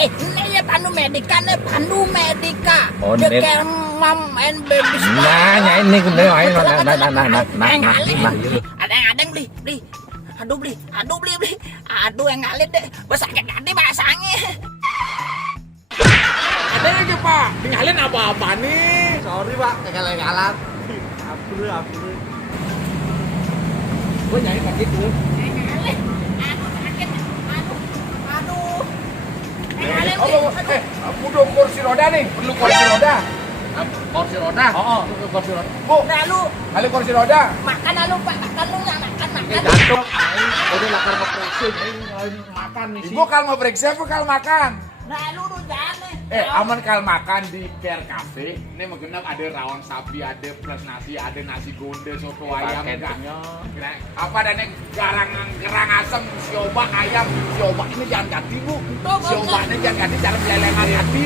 Ini ya Pandu Medika. Oh, The Med- care mom and baby spa. Nah, ini gue nah. Ada yang beli. Aduh beli. Aduh yang ngalit deh. Sakit hati bahasanya. Ada aja Pak, tinggalin apa-apa nih. Sorry Pak, kegalan-galan. Ampun. Gue nyari sakit tuh. Yang ngalit. Aduh sakit. Aduh. Yang ngalit. Butuh kursi roda nih, perlu kursi roda. Kursi roda? Oh, kursi roda. Bu, Lalu kali kursi roda. makan lalu Pak, makan lu nggak makan. Jatuh. Udah lapar mau periksa. Makan nih sih. Ibu kalau mau periksa, bu kalau makan. Lalu lu jangan. Aman kalau makan di Care Cafe. Ini menggenap ada rawon sapi, ada plus nasi, ada nasi gondel, soto ayam, apa dan yang gerang asem, sioba ayam, sioba ini jangan ganti bu. Sioba ini jangan ganti, cara meleleman hati.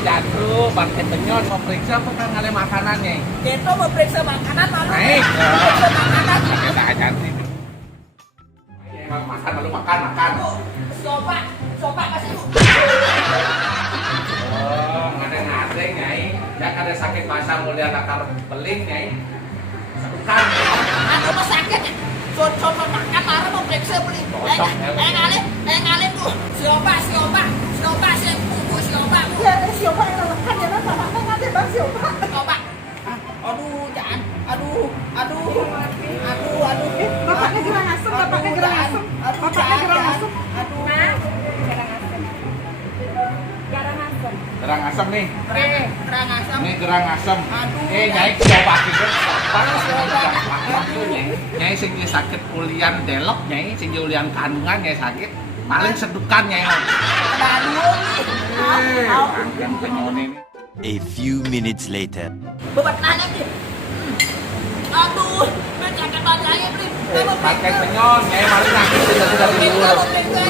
Jatuh, pakai tenyon mau periksa apa kan ngale makanannya. Itu mau periksa makanan lalu. Naik. Periksa makanan. Kita ganti. Makan lalu makan. Coba kasih bu. Oh, ngadeng nyai. Ya ada sakit masa mulia nakar beling nyai. Sedukan. Aku mau sakit. Coba makan marah mau periksa beli. Ngalih bu. Sioba bu. Ya, siapa yang makan ya? Nama ada bang siapa? Coba. Aduh, jangan. Aduh. Bapaknya gerang asem. Gerang asem nih. Gerang asam. Ini gerang asem. Aduh. Nyai sioba kita. Nyai sing sakit ulian delok nyai, sing ulian kandungan nyai sakit. Paling sedukan nyai. Yang penyone ini. A few minutes later. Bebat nanya nih. Aduh, sakit badannya beli. Pakai penyon, nyai paling sakit sudah dulu.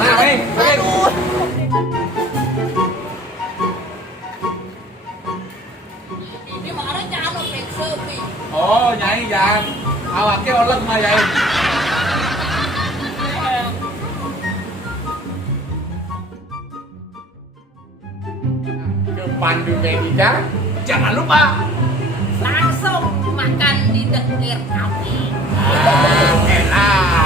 Nah, Aduh. Ini marah jangan mau periksa beli. Oh, nyai jangan. Awaknya oleh mah nyai. Ke Pandu Medika, jangan lupa. Langsung makan di dekir kaki. Enak.